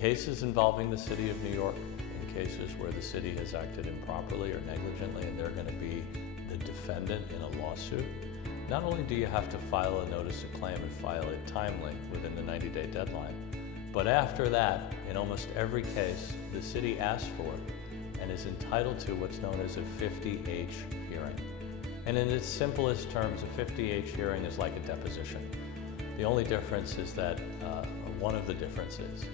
cases involving the City of New York, in cases where the city has acted improperly or negligently and they're going to be the defendant in a lawsuit, not only do you have to file a notice of claim and file it timely within the 90-day deadline, but after that, in almost every case, the city asks for and is entitled to what's known as a 50H hearing. And in its simplest terms, a 50H hearing is like a deposition. The only difference is that, one of the differences,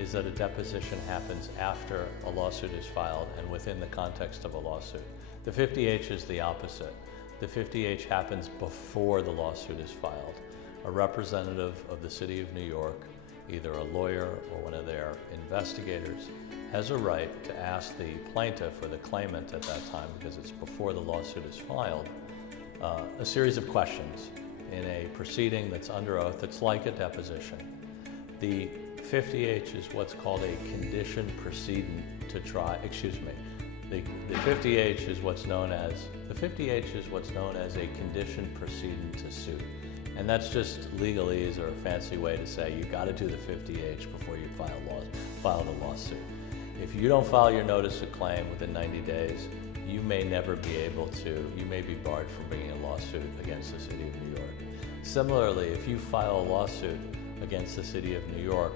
is that a deposition happens after a lawsuit is filed and within the context of a lawsuit. The 50H is the opposite. The 50H happens before the lawsuit is filed. A representative of the City of New York, either a lawyer or one of their investigators, has a right to ask the plaintiff or the claimant at that time, because it's before the lawsuit is filed, a series of questions in a proceeding that's under oath. That's like a deposition. The 50H is what's called a condition precedent to trial. The 50H is what's known as a condition precedent to suit. And that's just legalese or a fancy way to say you got to do the 50H before you file the lawsuit. If you don't file your notice of claim within 90 days, you may never be able to, you may be barred from bringing a lawsuit against the City of New York. Similarly, if you file a lawsuit against the City of New York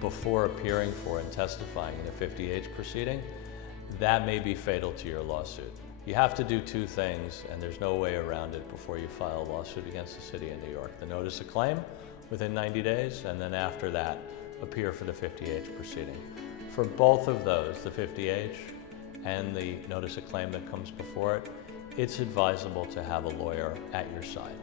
before appearing for and testifying in a 50H proceeding, that may be fatal to your lawsuit. You have to do two things, and there's no way around it before you file a lawsuit against the City of New York. The notice of claim within 90 days, and then after that, appear for the 50H proceeding. For both of those, the 50H and the notice of claim that comes before it, it's advisable to have a lawyer at your side.